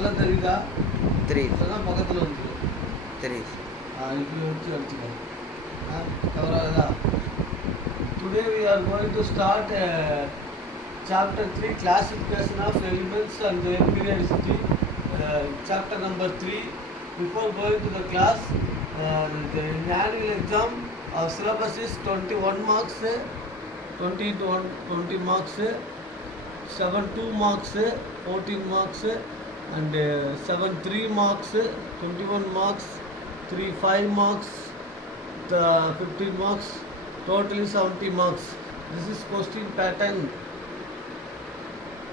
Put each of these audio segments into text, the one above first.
நல்லா தெரியுதா? தெரியுது. இப்போதான் பக்கத்தில் வந்து தெரியுது. இப்படி வச்சு அடிச்சுக்க. கவர் ஆகுதா? Today we are going to start chapter 3, classification of elements and their periodicity. Chapter number 3. Before going to the class, the annual exam, our syllabus is 21 marks, 20 into 1, 20 marks, 7 2 marks, 14 marks, and 7 3 marks, 21 marks, 3 5 marks, 15 marks, totally 70 marks. This is question pattern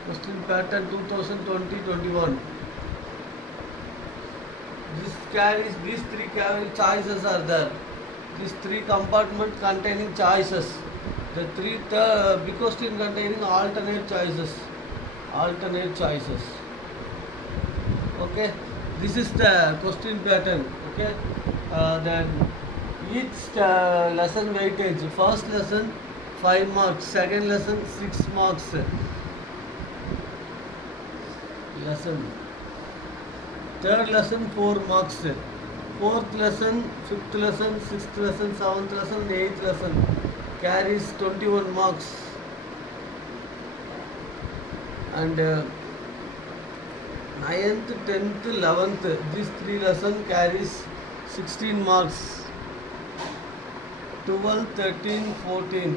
2020-21. These three choices are there. These three compartment containing choices. The big question containing alternate choices. Okay, this is the question pattern. Okay, then each lesson weightage. First lesson 5 marks, second lesson 6 marks. Third lesson 4 marks. Fourth lesson, fifth lesson, sixth lesson, seventh lesson, eighth lesson carries 21 marks. And 9th, 10th, 11th, these three lessons carries 16 marks. 12, 13, 14.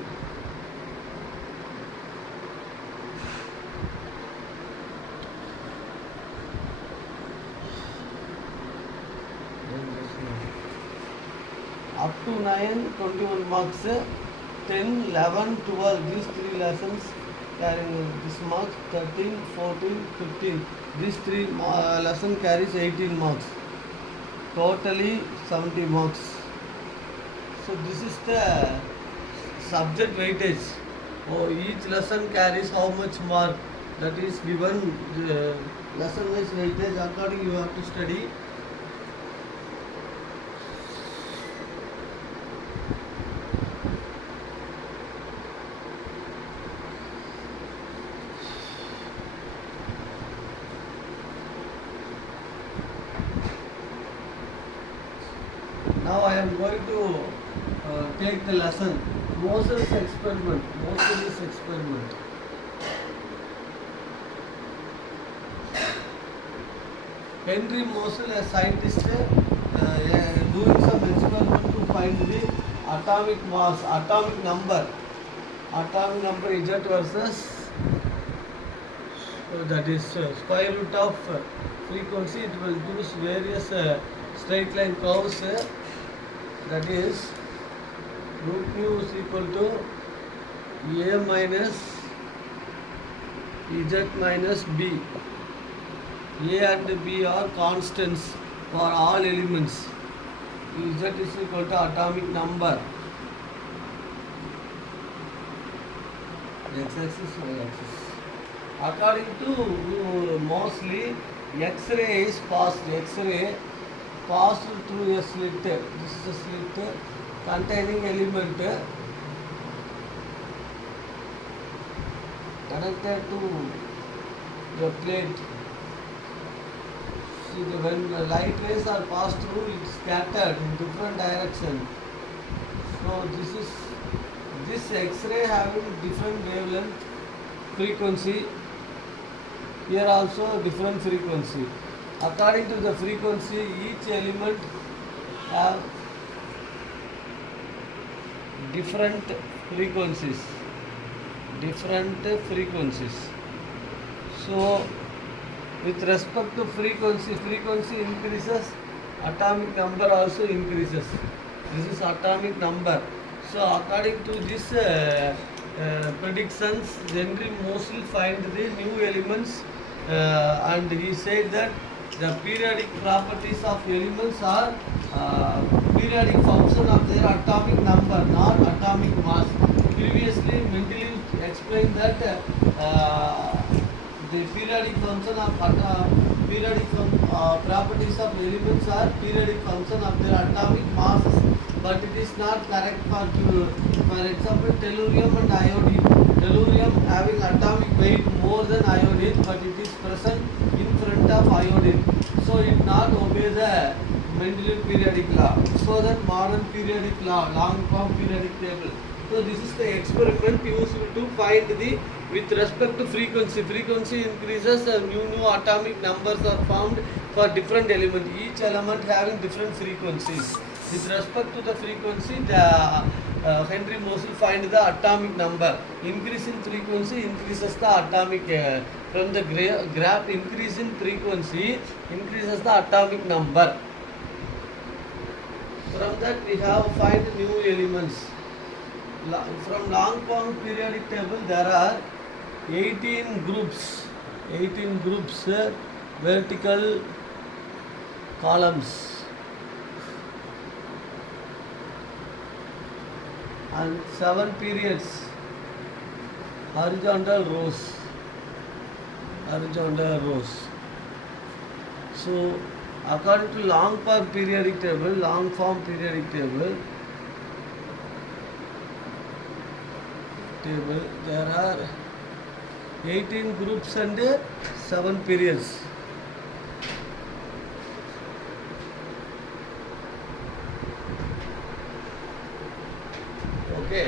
Up to 9, 21 marks, 10, 11, 12, these three lessons carrying this marks, 13, 14, 15, these three lesson carries 18 marks, totally 70 marks. So this is the subject weightage. Each lesson carries how much mark, that is given the lesson wise weightage. According you have to study. Now I am going to take the lesson. Mosel's experiment. Henry Mossel, a scientist, doing some experiment to find the atomic mass, atomic number Z versus that is square root of frequency. It will use various straight line curves. That is root mu is equal to A minus Z minus B. A and B are constants for all elements. Z is equal to atomic number. X-axis, Y-axis. According to Moseley, X-ray is passed. X-ray passed through a slit. This is a slit containing element connected to the plate. See, when the light rays are passed through, it is scattered in different directions. So this X-ray having different wavelength, frequency. Here also different frequency. According to the frequency, each element have different frequencies. So with respect to frequency increases, atomic number also increases. This is atomic number. So according to this predictions, Henry Moseley find the new elements and he said that the periodic properties of elements are periodic function of their atomic number, not atomic mass. Previously, Mendeleev explained that the periodic function of properties of elements are periodic function of their atomic masses, but it is not correct for example tellurium and iodine. Tellurium having atomic weight more than iodine, but it is present in front element of iodine. So it not obeys the Mendeleev periodic law. So that modern periodic law, long form periodic table. So this is the experiment used to find the with respect to frequency. Frequency increases, new atomic numbers are found for different elements. Each element having different frequencies. With respect to the frequency, the Henry Moseley find the atomic number. Increase in frequency increases the atomic. From the graph, increase in frequency increases the atomic number. From that we have find new elements. From long form periodic table there are 18 groups. 18 groups, vertical columns. And 7 periods, horizontal rows. So according to long form periodic table, there are 18 groups and 7 periods. Okay,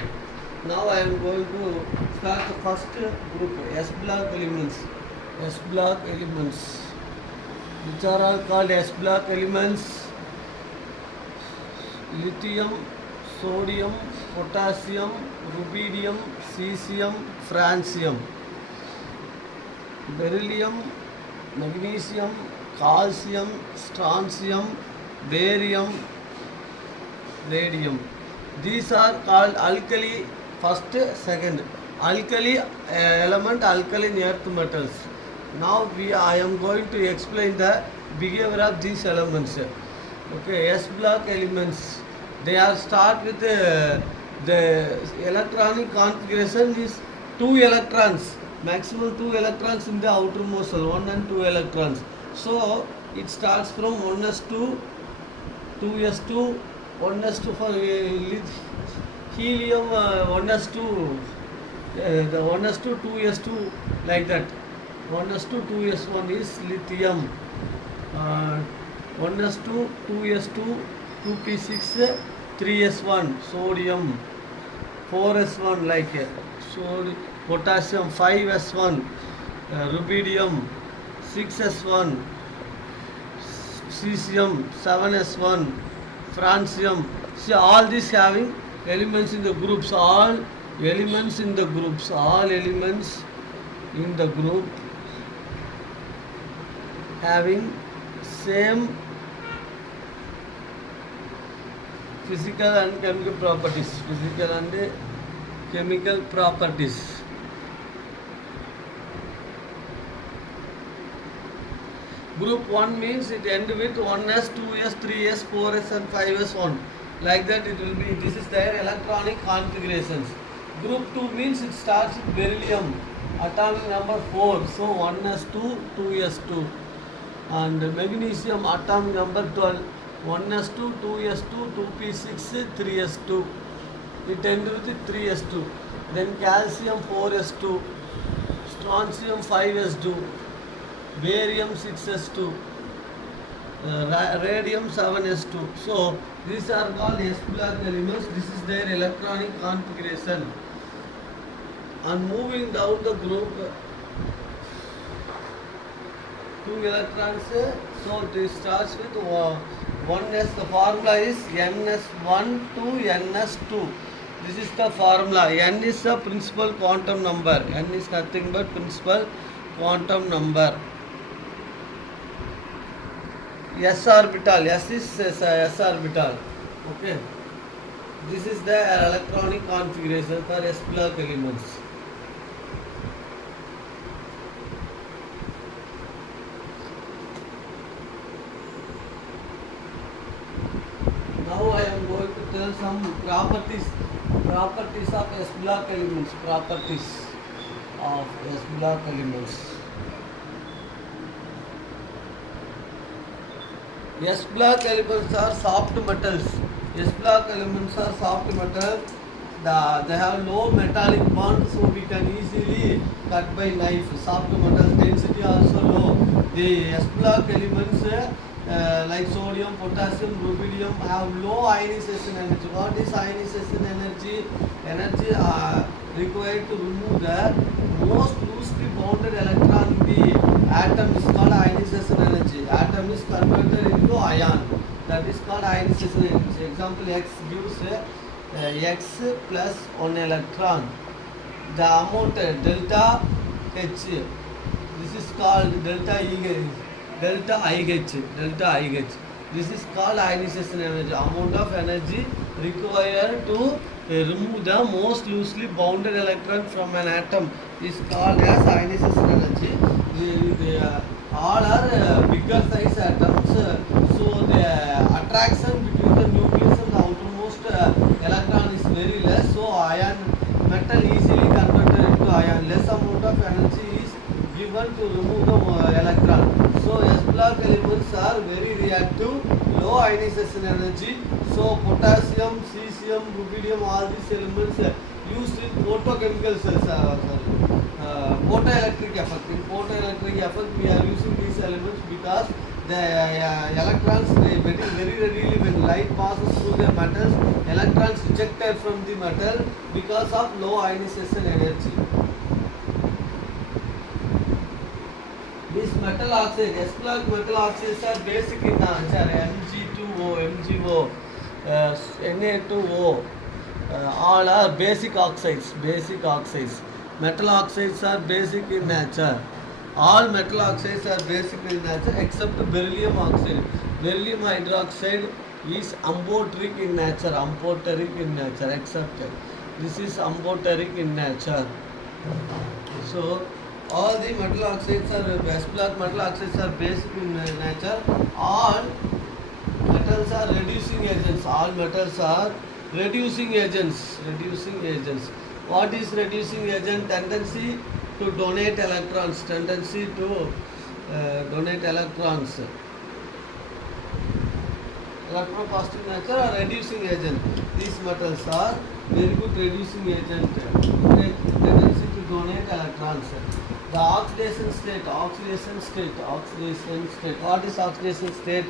now I am going to start the first group, S block elements. Which are all called S block elements: lithium, sodium, potassium, rubidium, cesium, francium, beryllium, magnesium, calcium, strontium, barium, radium. These are called alkali, first, second. Alkali element, alkaline earth metals. Now I am going to explain the behavior of these elements. Okay, S block elements. They are start with the electronic configuration is 2 electrons. Maximum 2 electrons in the outermost cell, 1 and 2 electrons. So it starts from 1s2, 2s2, 1s2 for helium, 1s2, the 1s2, 2s2, like that. 1s2, 2s1 is lithium. 1s2, 2s2, 2p6, 3s1 sodium, 4s1 like potassium, 5s1 rubidium, 6s1 cesium, 7s1 francium. See, all these having elements in the groups. All elements in the group having same physical and chemical properties. Group 1 means it ends with 1s, 2s, 3s, 4s and 5s1. Like that it will be. This is their electronic configurations. Group 2 means it starts with beryllium, atomic number 4. So 1s2, 2s2. And magnesium, atomic number 12. 1s2, 2s2, 2p6, 3s2. It ends with 3s2. Then calcium 4s2, strontium 5s2, barium 6s2, radium 7s2. So these are called S block elements. This is their electronic configuration. And moving down the group, 2 electrons. So this starts with 1s. The formula is ns1 to ns2. This is the formula. N is the principal quantum number. N is nothing but principal quantum number. S orbital. S is S orbital. Okay. This is the electronic configuration for S block elements. Now I am going to tell some properties of S block elements. S block elements are soft metals. S block elements are soft metal. They have low metallic bond, so we can easily cut by knife. Soft metals density also low. The S block elements like sodium, potassium, rubidium have low ionization energy. What is ionization energy? Energy required to remove the most loosely bounded electron in the atom is called ionization energy. Atom is converted into ion. That is called ionization energy. Example, X gives X plus 1 electron. The amount delta H. This is called delta IH. Delta IH. This is called ionization energy. Amount of energy required to remove the most loosely bounded electron from an atom is called as ionization energy. All are bigger size atoms, so the attraction between the nucleus and the outermost electron is very less. So ion metal easily converted into ion. Less amount of energy is given to remove the electron. So S block elements are very reactive, low ionization energy. So potassium, cesium, rubidium, all these elements used in photochemical cells. Photoelectric effect. In photoelectric effect, we are using these elements because the electrons very readily, when light passes through the metals, electrons rejected from the metal because of low ionization energy. This metal oxide, S block metal oxides are basic in nature. Mg2O, MgO, Na2O, all are basic oxides. Metal oxides are basic in nature. All metal oxides are basic in nature except beryllium oxide. Beryllium hydroxide is amphoteric in nature. Except this is amphoteric in nature. So all the metal oxides are S block metal oxides are basic in nature. All metals are reducing agents. Reducing agents. What is reducing agent? Tendency to donate electrons. Electropositive nature or reducing agent. These metals are very good reducing agent. Tendency to donate electrons. The oxidation state. What is oxidation state?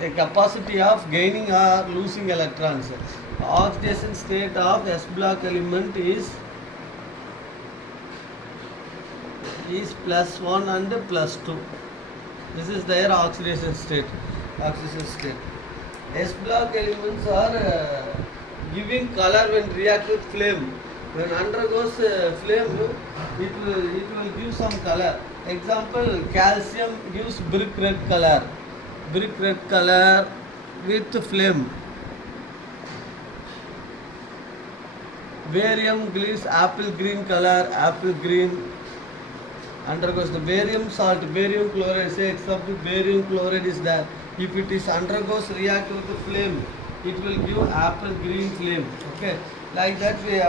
The capacity of gaining or losing electrons. The oxidation state of S block element is +1 and +2. This is their oxidation state. S block elements are giving color when react with flame. When undergoes flame, it will give some color. Example, calcium gives brick red color with flame. Barium gives apple green color, undergoes the barium salt, barium chloride, say example barium chloride is there. If it is undergoes react with the flame, it will give apple green flame. Okay, like that we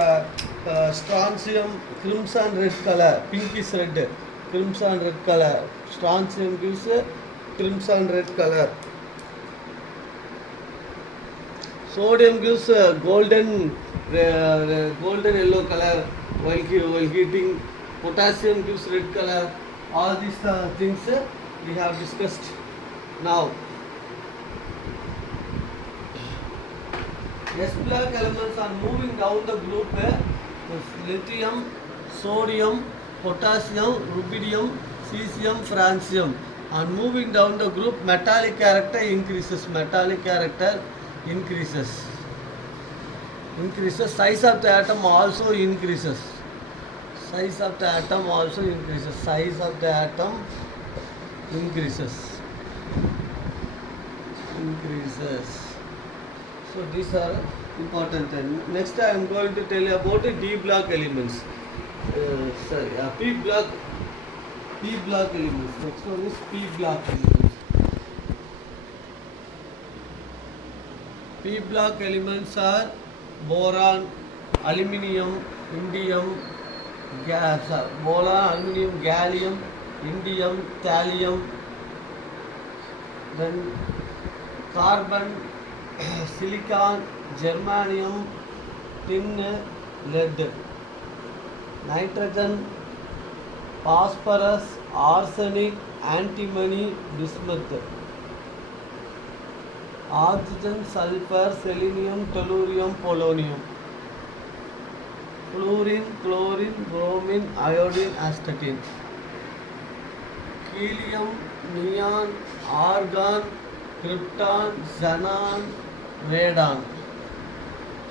strontium crimson red color, pinkish red, crimson red color. Strontium gives a crimson red color. Sodium gives golden yellow color while heating. Potassium gives red color. All these things we have discussed now. S block elements are moving down the group lithium, sodium, potassium, rubidium, cesium, francium. And moving down the group, metallic character increases. Size of the atom also increases. So these are important. Next I am going to tell you about the D block elements. P block elements. Next one is P block elements. P block elements are boron, aluminium, indium, gallium, indium, thallium, then carbon, silicon, germanium, tin, lead, nitrogen, phosphorus, arsenic, antimony, bismuth, oxygen, sulfur, selenium, tellurium, polonium, fluorine, chlorine, bromine, iodine, astatine, helium, neon, argon, krypton, xenon, radon.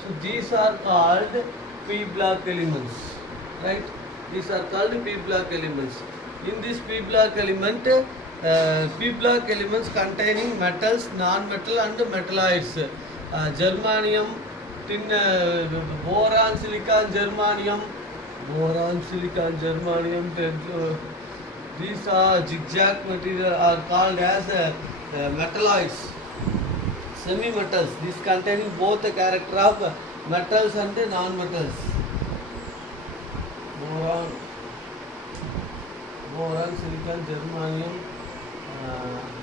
So these are called P block elements, right? These are called P block elements. In this P block elements containing metals, non-metal and metalloids. Germanium, tin, boron, silicon, germanium, these are zigzag material are called as metalloids. Semi-metals, this containing both the character of metals and non-metals. Boron, silicon, germanium,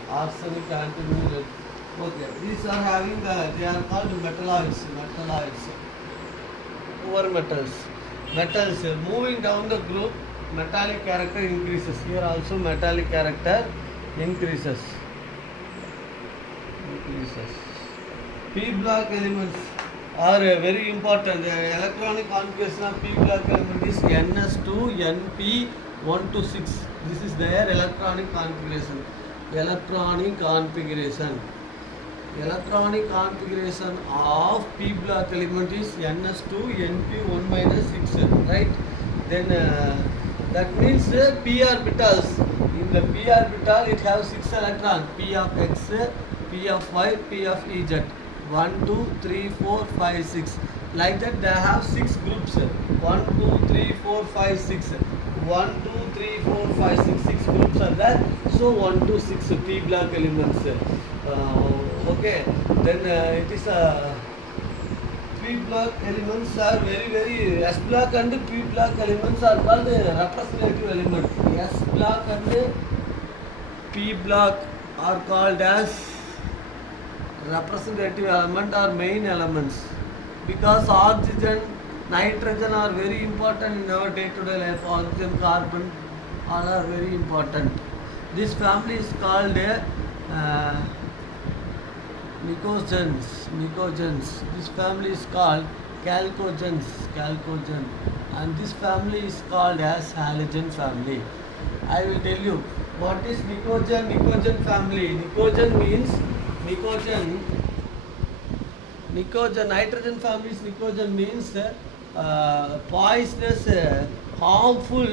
arsenic, antimony. Okay, these are having they are called metalloids. Over metals. Moving down the group, metallic character increases. Here also metallic character increases. P block elements are very important. The electronic configuration of P block element is NS2 NP126. This is their electronic configuration. Electronic configuration of P block element is NS2 NP1-6, right? Then that means p orbitals. In the p orbital it has 6 electrons, p of x, p of y, p of ez. 1 2 3 4 5 6. Like that they have 6 groups. 1 2 3 4 5 6. 1 2 3 4 5 6. 6 groups are there. So 1 to 6 P block elements. Okay. Then it is P block elements are very S block and P block elements are called representative elements. S block and P block are called as representative element or main elements, because oxygen, nitrogen are very important in our day-to-day life. Oxygen, carbon, all are very important. This family is called nicogens. This family is called chalcogens, and this family is called as halogen family. I will tell you what is nicogen family. Nitrogen family is nicogen means poisonous, harmful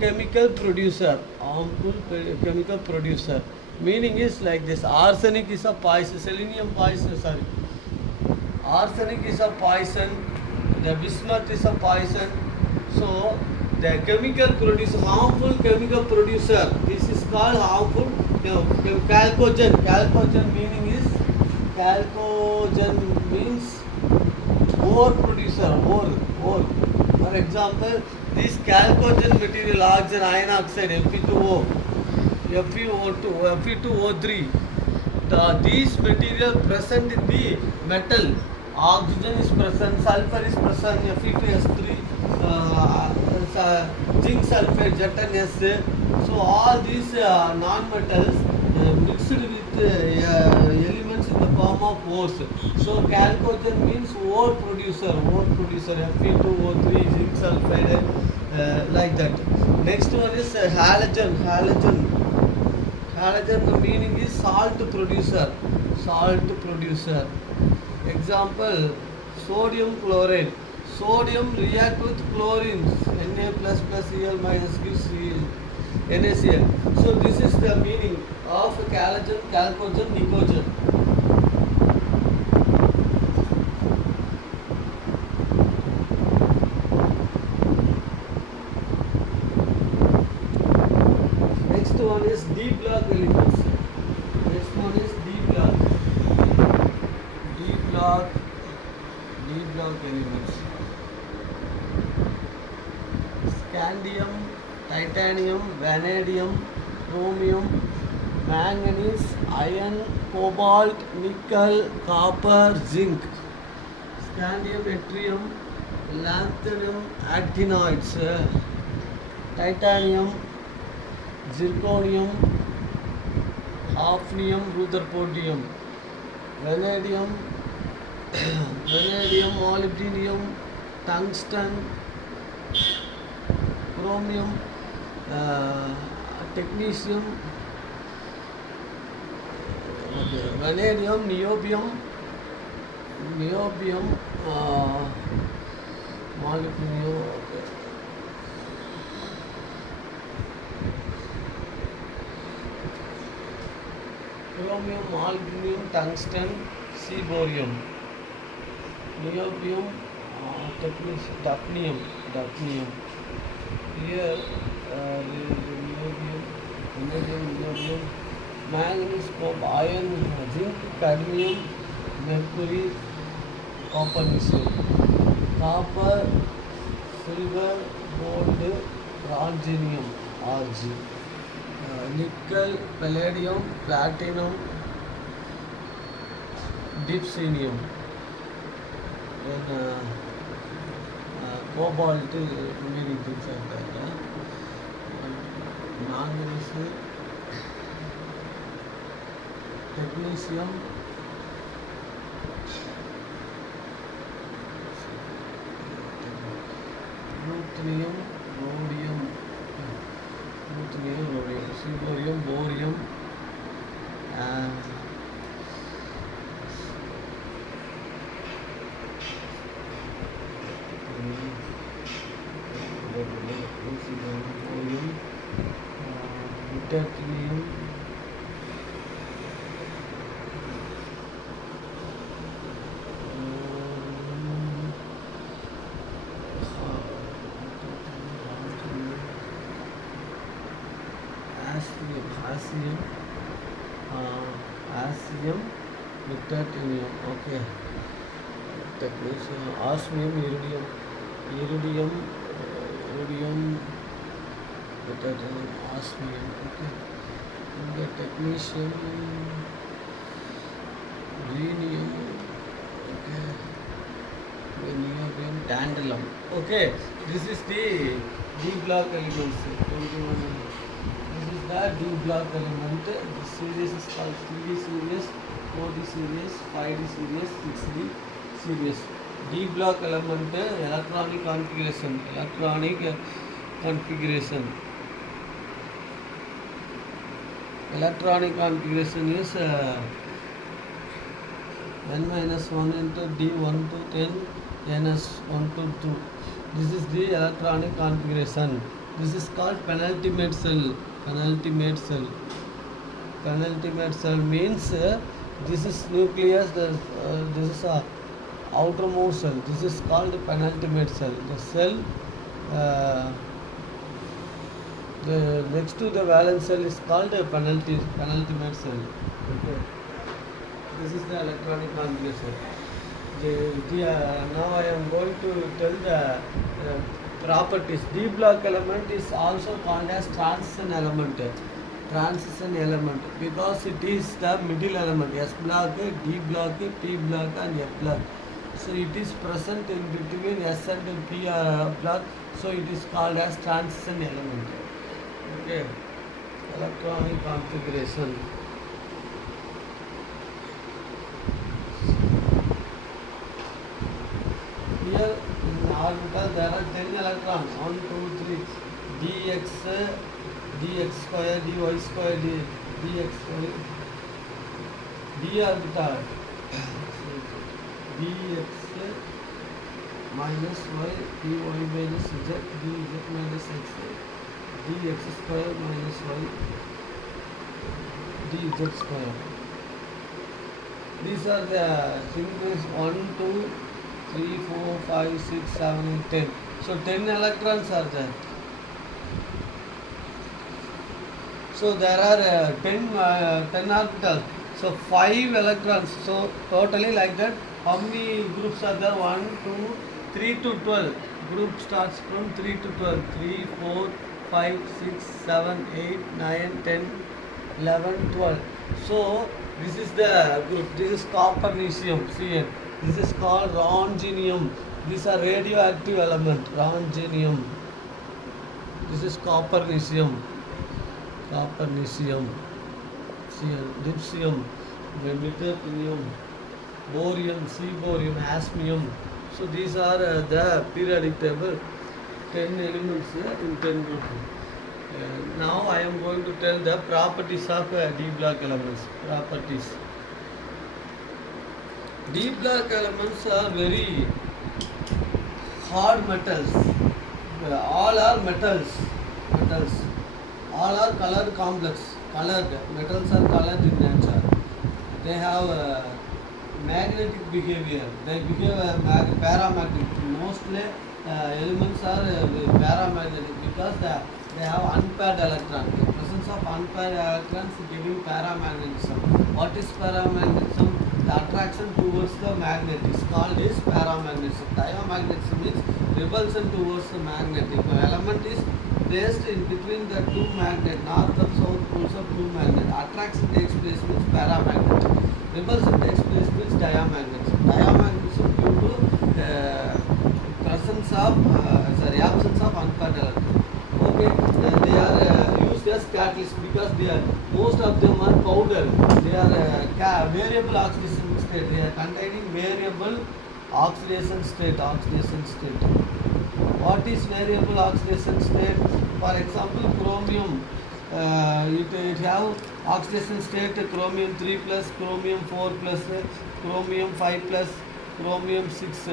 chemical producer. Meaning is like this: arsenic is a poison, arsenic is a poison, the bismuth is a poison. So the harmful chemical producer, this is called harmful. Chalcogen means ore producer. For example, this chalcogen material, oxygen, iron oxide, Fe2O, Fe2O3. These material present in the metal. Oxygen is present, sulfur is present, Fe2S3, zinc sulfate, ZnS. So all these non-metals mixed with elements in the form of ores. So chalcogen means ore producer, Fe2O3, zinc sulfide, like that. Next one is halogen. Halogen meaning is salt producer. Example, sodium chloride. Sodium react with chlorine, Na++Cl- gives NaCl. So this is the meaning of halogen, chalcogen, nicogen. Next one is D block elements. D block elements. Scandium, titanium, vanadium, chromium, manganese, iron, cobalt, nickel, copper, zinc. Scandium, yttrium, lanthanum, actinoids, titanium, zirconium, hafnium, rutherfordium, vanadium, molybdenum, tungsten, chromium, technetium, okay, vanadium, niobium, molybdenum, okay. Chromium, molybdenum, tungsten, cerium, niobium, technetium, Here, niobium, vanadium, manganese, iron, zinc, cadmium, mercury, copper, nickel, copper, silver, gold, bronzenium, Rg, nickel, palladium, platinum, dipsenium, then cobalt, remaining things like that. Manganese, technetium, ruthenium, rhodium, silverium, borium, and titanium, asium, titanium, okay. Technetium, osmium, iridium, titanium, osmium, okay. And the technetium, rhenium, okay. The neobium, tantalum, okay. This is the D block elements. 21. This is the D block element. This series is called 3D series, 4D series, 5D series, 6D series. D block element electronic configuration. Electronic configuration is n minus 1 into D 1 to 10 ns 1 to 2. This is the electronic configuration. This is called penultimate cell. Penultimate cell means this is nucleus. This is a outermost cell. This is called penultimate cell. The cell the next to the valence cell is called a penultimate cell. Okay. This is the electronic configuration. Now I am going to tell the properties. D block element is also called as transition element because it is the middle element. S block, D block, P block and F block. So it is present in between S and P block. So it is called as transition element. Okay. Electronic configuration. Here in orbital there are 10 electrons. 1, 2, 3. dx square, dy square, dx square. D orbital. dx minus y, dy minus z, dz minus x, dx square minus y, dz square. These are the things 1, 2, 3, 4, 5, 6, 7, 8, 10. So 10 electrons are there. So there are 10 orbitals. So 5 electrons. So totally like that. How many groups are there? 1, 2, 3 to 12. Group starts from 3 to 12. 3, 4, 5, 6, 7, 8, 9, 10, 11, 12. So this is the group. This is copernicium. Cn. This is called rhongenium. These are radioactive element. Rhongenium. This is copernicium. copernicium, dipsium, metallium, borium, seaborium, osmium. So these are the periodic table 10 elements in 10 groups. Now I am going to tell the properties of D block elements. Properties. D block elements are very hard metals. All are metals. All are colored complex. Colored. Metals are colored in nature. They have magnetic behavior. They behave paramagnetic. Mostly elements are paramagnetic because they have unpaired electrons. The presence of unpaired electrons giving paramagnetism. What is paramagnetism? The attraction towards the magnet is called is paramagnetism. Diamagnetism means repulsion towards the magnet. If an element is placed in between the two magnets, north and south poles of two magnets, attraction takes place means paramagnetism. Repulsion takes place means diamagnetism. Diamagnetism due to presence of absence of unpaired electrons. Okay, they are used as catalysts because they are most of them are powder. They are variable oxidation state. They are containing variable oxidation state. What is variable oxidation state? For example, chromium. It have oxidation state chromium 3 plus, chromium 4 plus, chromium 5 plus, chromium 6.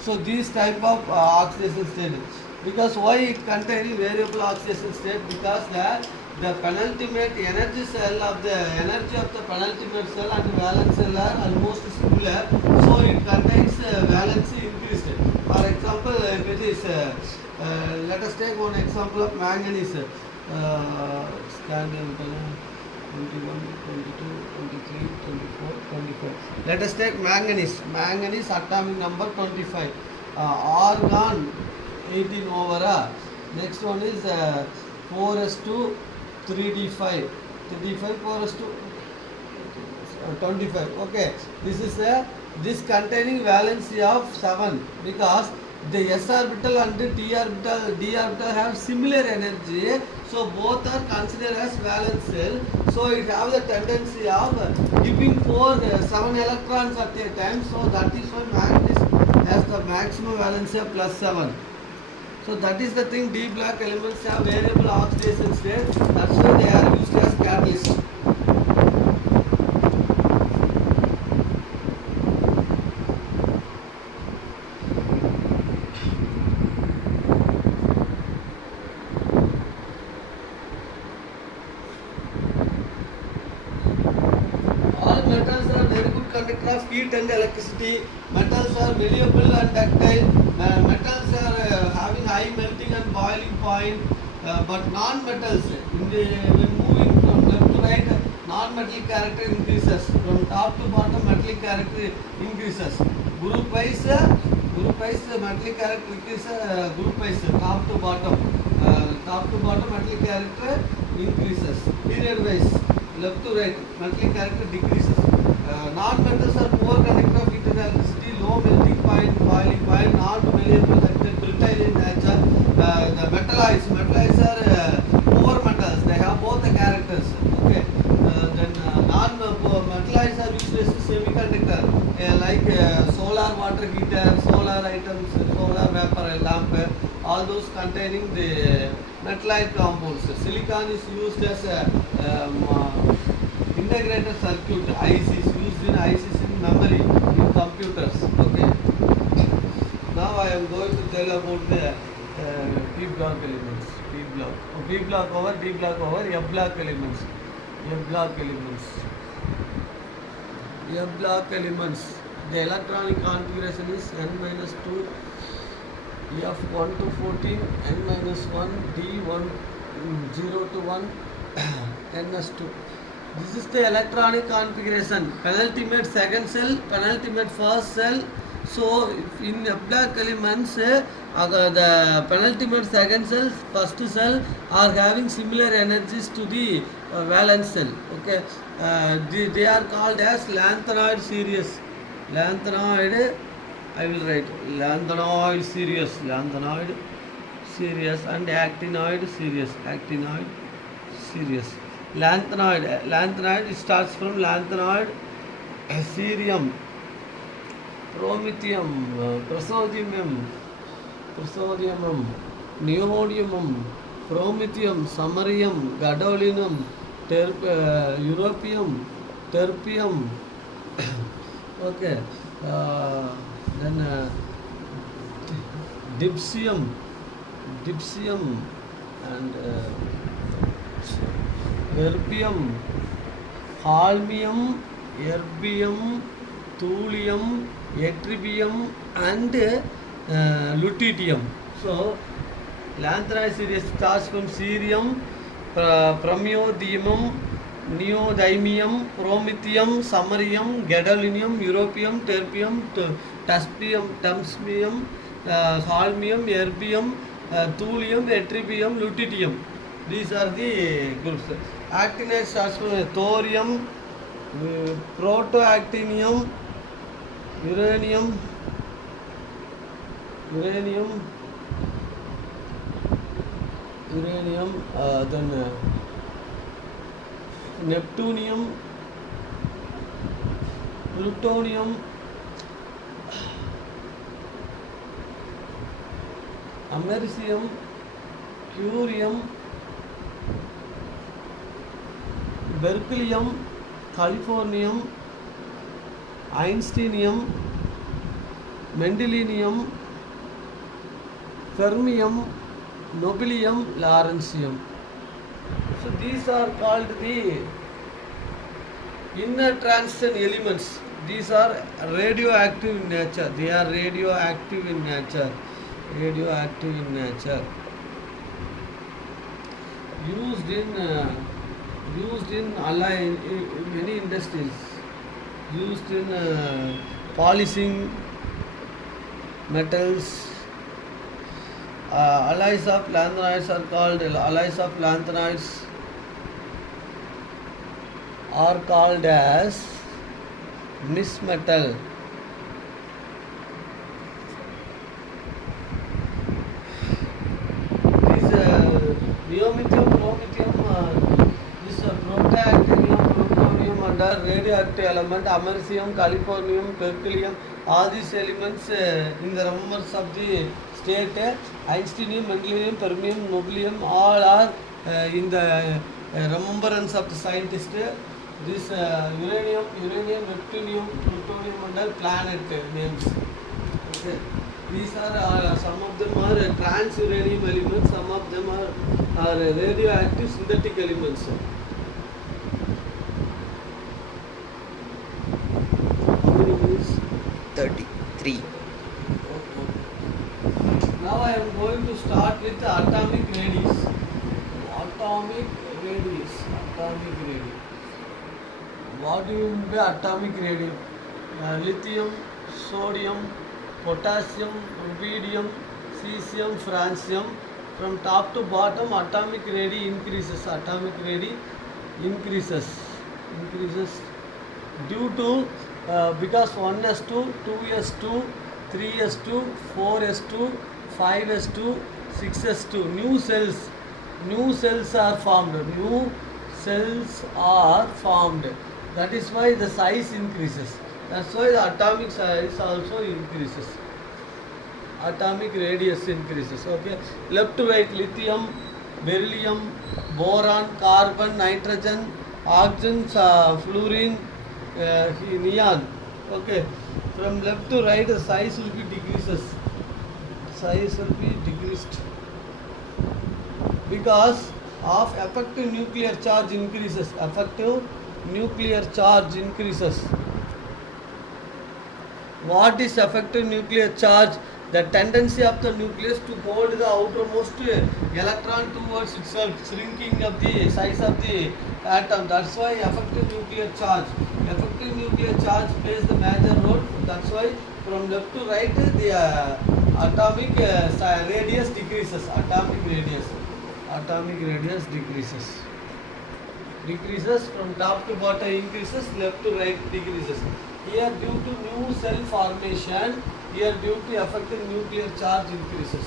So these type of oxidation state. Because why it contains variable oxidation state? Because the penultimate energy cell of the energy of the penultimate cell and valence cell are almost similar. So it contains valency increased. For example, if it is let us take one example of manganese. Standard 21, 22, 23, 24, 25. Let us take manganese. Manganese atomic number 25. Argon 18 over. Next one is 4s2 3d5. 3d5 4s2 25. Okay. This is this containing valency of 7 because the s orbital and the d orbital have similar energy, so both are considered as valence cell. So it have the tendency of giving 7 electrons at a time. So that is why manganese has the maximum valency of plus 7. So that is the thing. D block elements have variable oxidation state. That's why they are used as catalysts. Metals are very good conductor of heat and electricity. Metals are malleable and ductile. Metals are having high melting and boiling point. But non-metals, when moving from left to right, non-metallic character increases. From top to bottom, metallic character increases. Group wise metallic character increases. Group wise, top to bottom, metallic character increases. Period wise, left to right, metallic character decreases. Non-metals are poor conductor of heat and electricity, low melting point, boiling point, non-malleable, brittle in nature. The metalloids are poor metals. They have both the characters. Okay. Then non-metalloids are used as semiconductor, like solar water heater, solar items, solar vapor lamp. All those containing the metalloid compounds. Silicon is used as integrated circuit. ICs used in ICs in memory in computers. Okay. Now I am going to tell about the P block elements. P block over D block over F block elements. F block elements. The electronic configuration is n minus 2, F1 to 14, n minus 1, D1 0 to 1, ns2. This is the electronic configuration. Penultimate second cell, penultimate first cell. So in F block elements, the penultimate second cell, first cell are having similar energies to the valence cell. Okay, they are called as lanthanoid series. Lanthanoid, I will write lanthanoid series. series and actinoid series. Actinoid series. Lanthanoid. Lanthanoid starts from lanthanoid, cerium, promethium, praseodymium, neodymium, promethium, samarium, gadolinium, europium, terpium. Okay. Then dipsium, and erbium, holmium, erbium, thulium, ytterbium, and lutetium. So lanthanoid series starts from cerium, prameodymium, neodymium, promethium, samarium, gadolinium, europium, terpium, tungsmium, holmium, erbium, thulium, ytterbium, lutetium. These are the groups. Actinoid starts from thorium, protoactinium, uranium, then neptunium, plutonium, americium, curium, berkelium, californium, einsteinium, mendeleenium, fermium, nobelium, lawrencium. So these are called the inner transition elements. These are radioactive in nature. They are radioactive in nature. Used in many industries. Used in polishing metals. Alloys of lanthanoids are called as mismetal. These neomethium, promethium, this protoactinium, plutonium, and radioactive element, americium, californium, berkelium. All these elements in the remembrance of the state, einsteinium, mendeleenium, fermium, nobelium, all are in the remembrance of the scientist. This uranium, neptunium, plutonium, and all planet names. Okay. These are some of them are trans-uranium elements. Some of them are radioactive synthetic elements. How many minutes? 33. Now I am going to start with the atomic radius. What do you mean by atomic radius? Lithium, sodium, potassium, rubidium, cesium, francium. From top to bottom, atomic radii increases. Due to because 1s2, 2s2, 3s2, 4s2, 5s2, 6s2. New cells are formed. That is why the size increases. That's why the atomic size also increases. Atomic radius increases. Okay. Left to right, lithium, beryllium, boron, carbon, nitrogen, oxygen, fluorine, neon. Okay. From left to right, the size will be decreased because of effective nuclear charge increases. What is effective nuclear charge? The tendency of the nucleus to hold the outermost electron towards itself, shrinking of the size of the atom. That's why effective nuclear charge plays the major role. That's why from left to right the atomic radius decreases. Atomic radius decreases from top to bottom, increases, left to right decreases. Here due to new cell formation, here due to effective nuclear charge increases.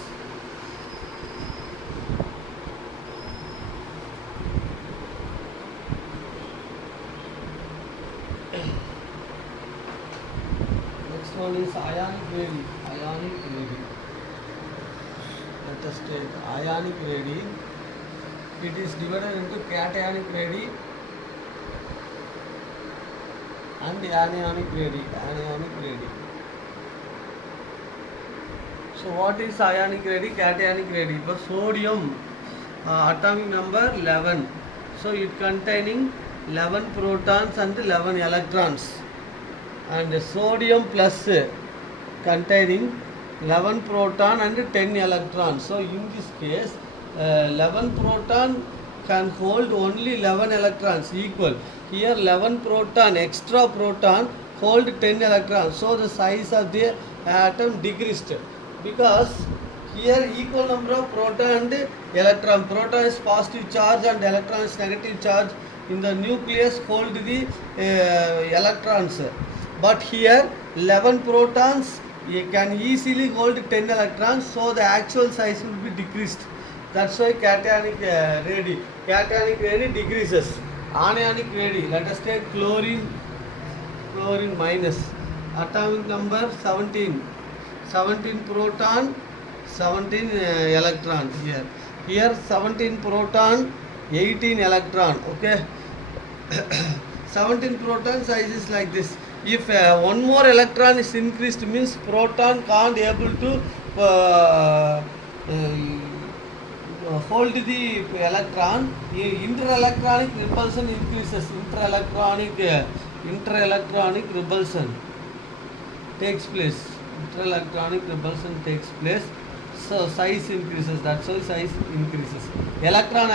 one is ionic radii. Ionic radii. Let us take ionic radii. It is divided into cationic radii and anionic radii. Anionic radii. So what is ionic radii? Cationic radii. For sodium, atomic number 11. So it containing 11 protons and 11 electrons. And sodium plus containing 11 proton and 10 electrons. So in this case, 11 proton can hold only 11 electrons equal. Here 11 proton, extra proton hold 10 electrons. So the size of the atom decreased because here equal number of proton and electron. Proton is positive charge and electron is negative charge. In the nucleus hold the electrons. But here 11 protons you can easily hold 10 electrons, so the actual size will be decreased. That's why cationic radii. Cationic radii decreases. Anionic radii, let us take chlorine. Chlorine minus. Atomic number 17. 17 proton, 17 electron here. Here 17 proton, 18 electron. Okay. 17 proton size is like this. If one more electron is increased, means proton can't able to hold the electron. Interelectronic repulsion increases. Interelectronic repulsion takes place. Interelectronic repulsion takes place. So size increases. That's why size increases. Electron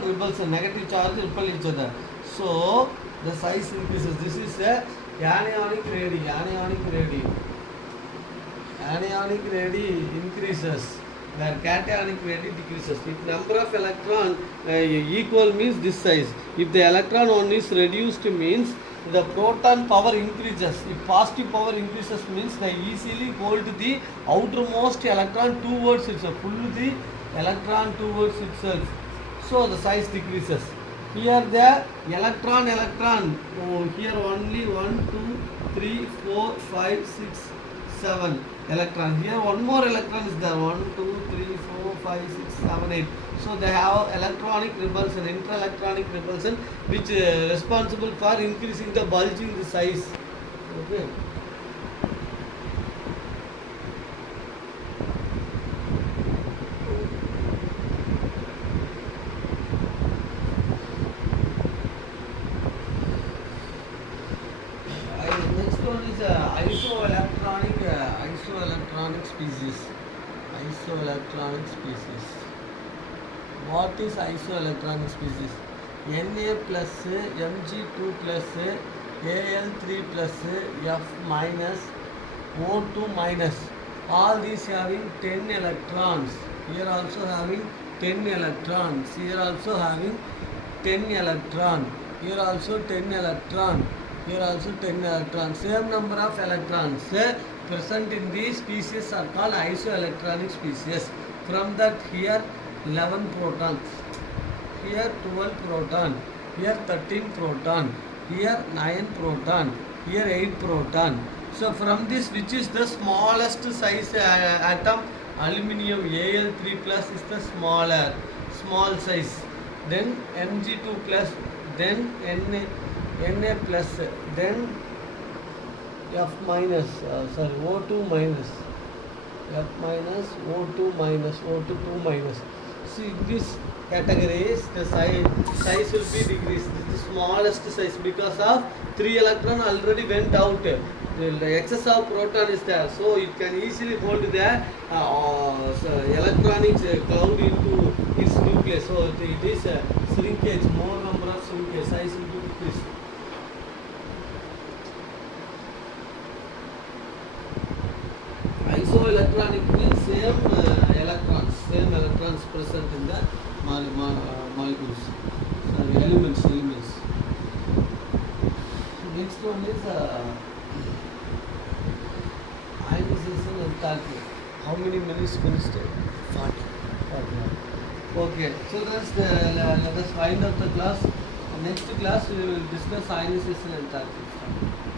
repulsion, negative charge repel each other. So the size increases. This is a anionic radii. Anionic radii increases where cationic radii decreases. If number of electron equal means this size. If the electron one is reduced means the proton power increases. If positive power increases means they easily hold the outermost electron towards itself. Pull the electron towards itself. So the size decreases. Here the electron. Oh, here only 1, 2, 3, 4, 5, 6, 7 electron. Here one more electron is there. 1, 2, 3, 4, 5, 6, 7, 8. So they have electronic repulsion, interelectronic repulsion, which is responsible for increasing the bulging the size. Okay. Next one is isoelectronic species. Isoelectronic species. What is isoelectronic species? Na plus, Mg2 plus, Al3 plus, F minus, O2 minus. All these having 10 electrons. Here also having 10 electrons. Here also having 10 electron. Here also 10 electron. Here also 10 electrons. Same number of electrons present in these species are called isoelectronic species. From that here 11 protons, here 12 proton, here 13 proton, here 9 proton, here 8 proton. So from this, which is the smallest size atom? Aluminium Al3 plus is the small size. Then Mg2 plus, then Na plus, then F minus, O2 minus, F minus, O2 minus, O2 2 minus. See, in this categories the size will be decreased. This is the smallest size because of 3 electron already went out. The excess of proton is there, so it can easily hold the electronic cloud into its nucleus. So it is shrinkage, more number of shrinkage, size will be decreased. Isoelectronic means same electrons present in the molecules, elements. Next one is ionization enthalpy. How many minutes finished? 40. Okay. So let us wind up the class. Next class we will discuss ionization and charge system.